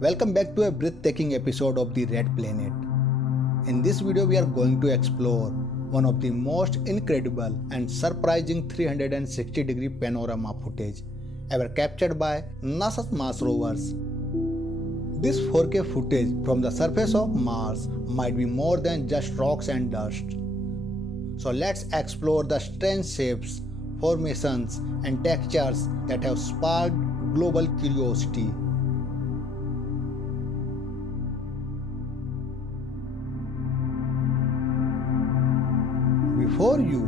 Welcome back to a breathtaking episode of the Red Planet. In this video, we are going to explore one of the most incredible and surprising 360-degree panorama footage ever captured by NASA's Mars rovers. This 4K footage from the surface of Mars might be more than just rocks and dust. So let's explore the strange shapes, formations, and textures that have sparked global curiosity. Before you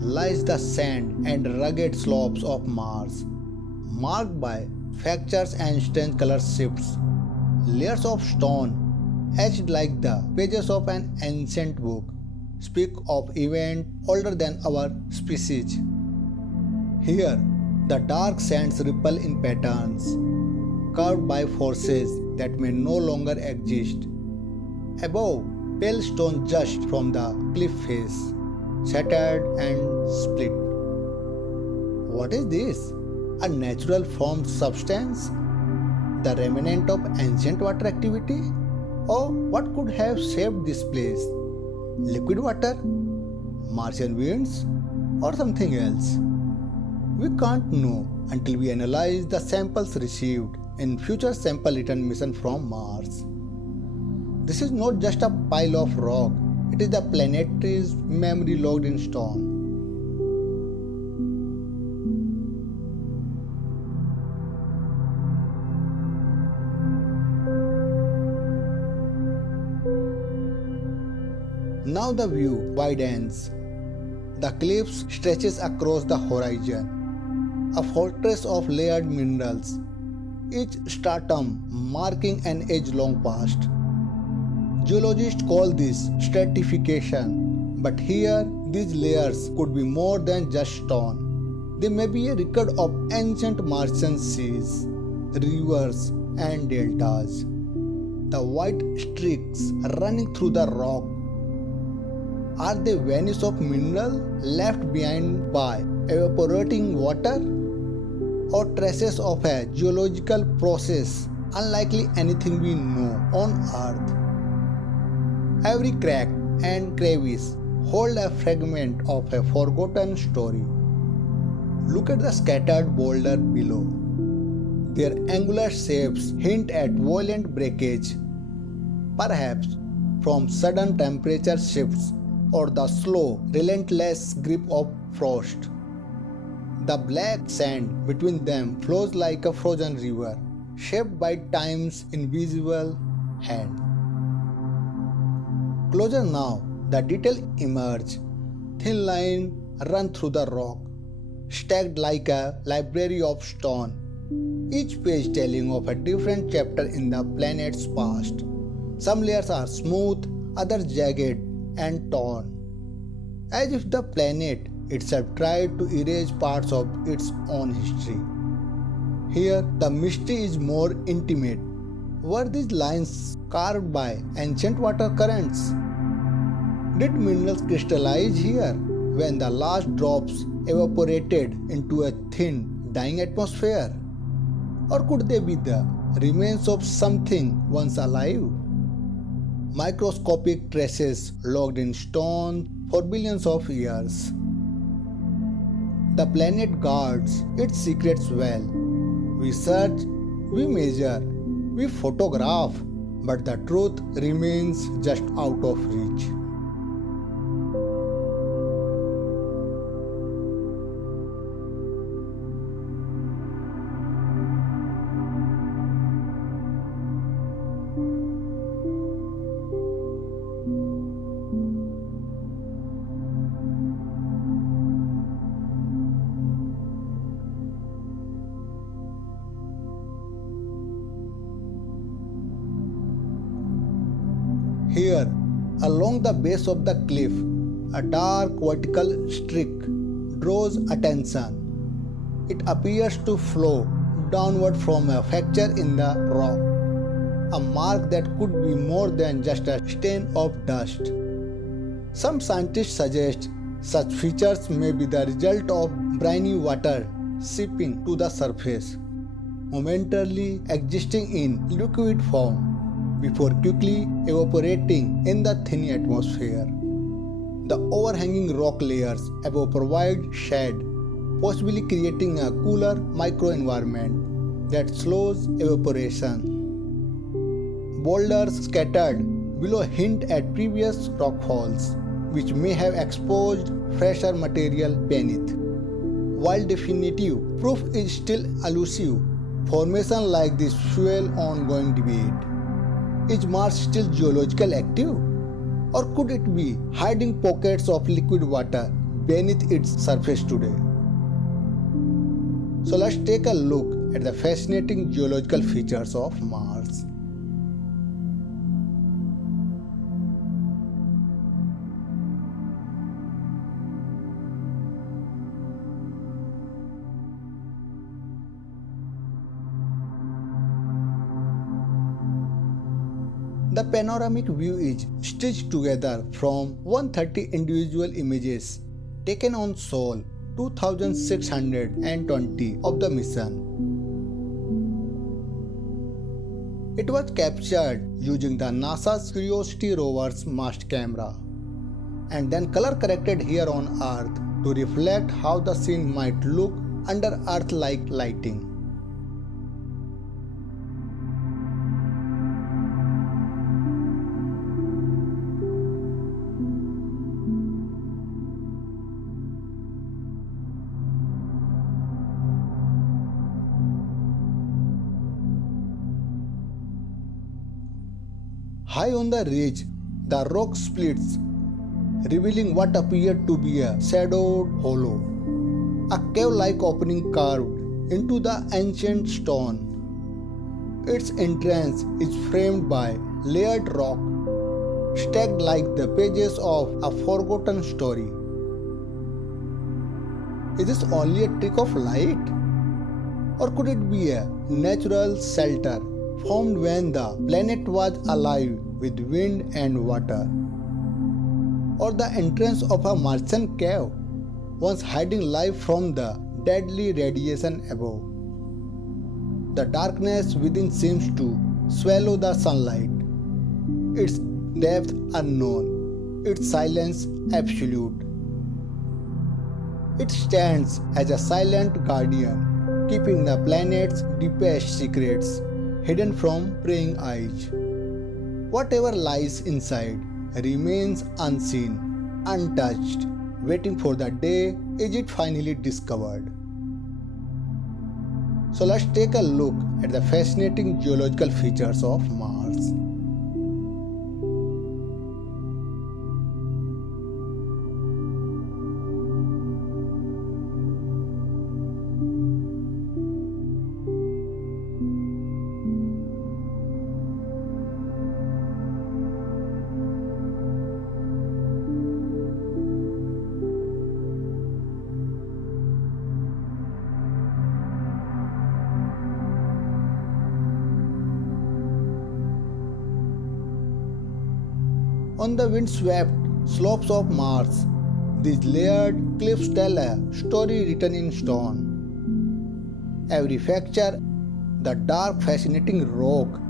lies the sand and rugged slopes of Mars, marked by fractures and strange color shifts. Layers of stone, etched like the pages of an ancient book, speak of events older than our species. Here, the dark sands ripple in patterns, curved by forces that may no longer exist. Above, pale stone just from the cliff face, shattered and split. What is this? A natural formed substance? The remnant of ancient water activity? Or what could have shaped this place? Liquid water? Martian winds? Or something else? We can't know until we analyze the samples received in future sample return mission from Mars. This is not just a pile of rock, it is the planetary's memory logged in stone. Now the view widens. The cliffs stretches across the horizon, a fortress of layered minerals, each stratum marking an age-long past. Geologists call this stratification, but here these layers could be more than just stone. They may be a record of ancient Martian seas, rivers, and deltas. The white streaks running through the rock, are they veins of mineral left behind by evaporating water, or traces of a geological process unlikely anything we know on Earth? Every crack and crevice hold a fragment of a forgotten story. Look at the scattered boulder below. Their angular shapes hint at violent breakage, perhaps from sudden temperature shifts or the slow, relentless grip of frost. The black sand between them flows like a frozen river, shaped by time's invisible hand. Closer now, the detail emerge. Thin lines run through the rock, stacked like a library of stone, each page telling of a different chapter in the planet's past. Some layers are smooth, others jagged and torn, as if the planet itself tried to erase parts of its own history. Here, the mystery is more intimate. Were these lines carved by ancient water currents? Did minerals crystallize here when the last drops evaporated into a thin, dying atmosphere? Or could they be the remains of something once alive? Microscopic traces logged in stone for billions of years. The planet guards its secrets well. We search, we measure, we photograph, but the truth remains just out of reach. Here, along the base of the cliff, a dark vertical streak draws attention. It appears to flow downward from a fracture in the rock, a mark that could be more than just a stain of dust. Some scientists suggest such features may be the result of briny water seeping to the surface. momentarily existing in liquid form before quickly evaporating in the thin atmosphere. The overhanging rock layers above provide shade, possibly creating a cooler microenvironment that slows evaporation. Boulders scattered below hint at previous rockfalls, which may have exposed fresher material beneath. While definitive proof is still elusive, formations like this fuel ongoing debate. Is Mars still geologically active? Or could it be hiding pockets of liquid water beneath its surface today? So let's take a look at the fascinating geological features of Mars. The panoramic view is stitched together from 130 individual images taken on Sol 2620 of the mission. It was captured using the NASA's Curiosity rover's mast camera and then color corrected here on Earth to reflect how the scene might look under Earth-like lighting. High on the ridge, the rock splits, revealing what appeared to be a shadowed hollow, a cave-like opening carved into the ancient stone. Its entrance is framed by layered rock, stacked like the pages of a forgotten story. Is this only a trick of light? Or could it be a natural shelter formed when the planet was alive with wind and water? Or the entrance of a Martian cave, once hiding life from the deadly radiation above? The darkness within seems to swallow the sunlight, its depth unknown, its silence absolute. It stands as a silent guardian, keeping the planet's deepest secrets hidden from prying eyes. Whatever lies inside remains unseen, untouched, waiting for the day is it finally discovered. So let's take a look at the fascinating geological features of Mars. On the windswept slopes of Mars, these layered cliffs tell a story written in stone. Every fracture, the dark, fascinating rock,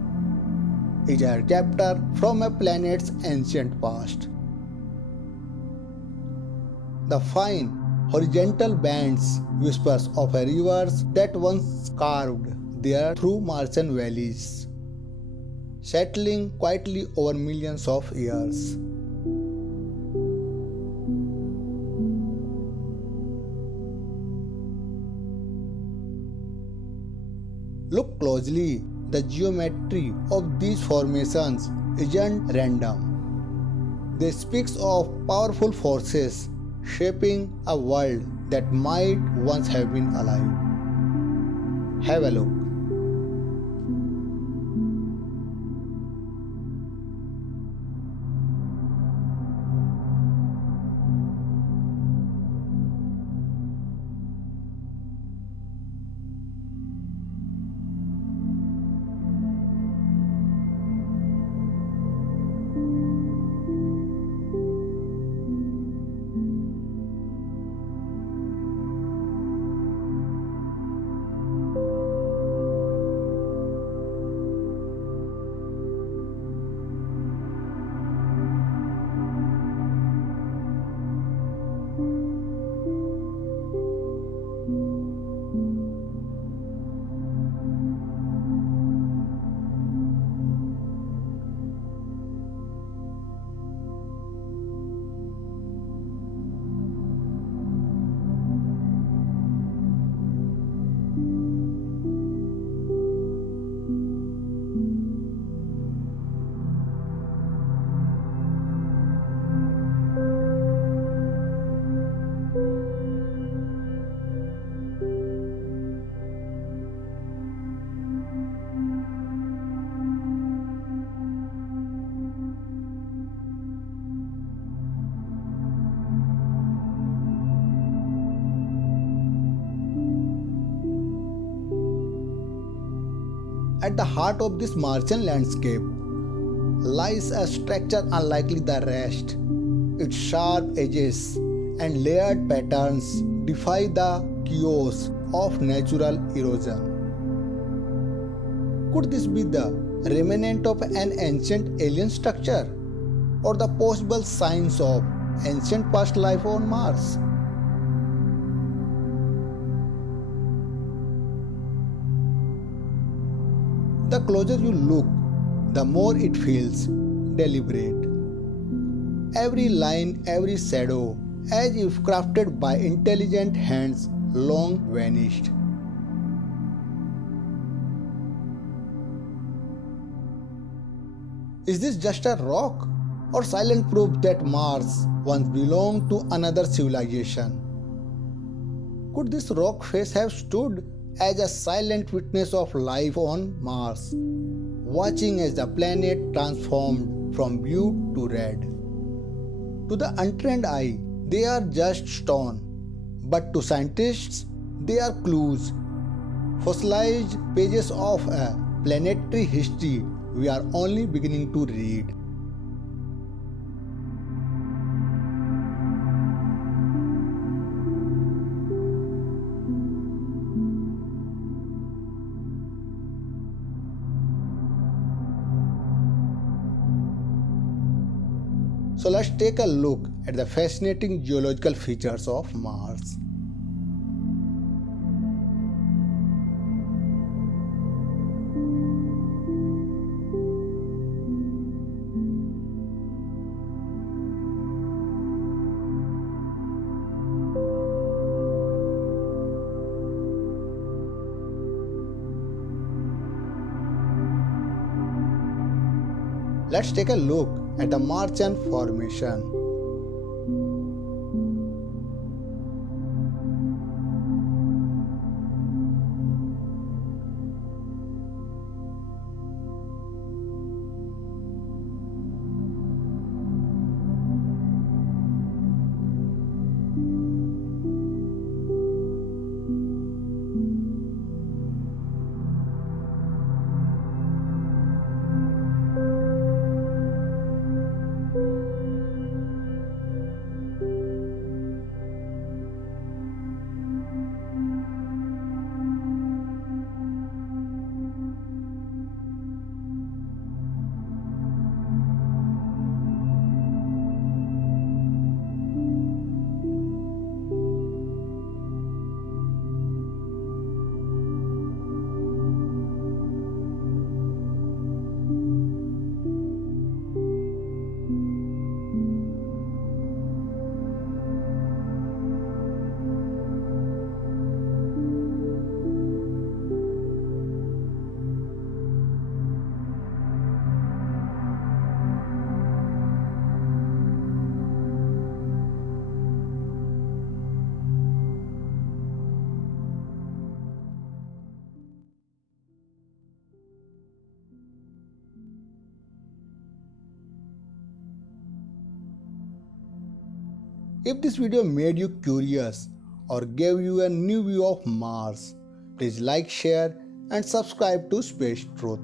is a chapter from a planet's ancient past. The fine, horizontal bands whispers of a rivers that once carved there through Martian valleys, settling quietly over millions of years. Look closely, the geometry of these formations isn't random. They speak of powerful forces shaping a world that might once have been alive. Have a look. At the heart of this Martian landscape lies a structure unlike the rest. Its sharp edges and layered patterns defy the chaos of natural erosion. Could this be the remnant of an ancient alien structure, or the possible signs of ancient past life on Mars? The closer you look, the more it feels deliberate. Every line, every shadow, as if crafted by intelligent hands long vanished. Is this just a rock, or silent proof that Mars once belonged to another civilization? Could this rock face have stood as a silent witness of life on Mars, watching as the planet transformed from blue to red? To the untrained eye, they are just stone, but to scientists, they are clues, fossilized pages of a planetary history we are only beginning to read. So let's take a look at the fascinating geological features of Mars. Let's take a look at the Martian formation. If this video made you curious or gave you a new view of Mars, please like, share and subscribe to Space Truth.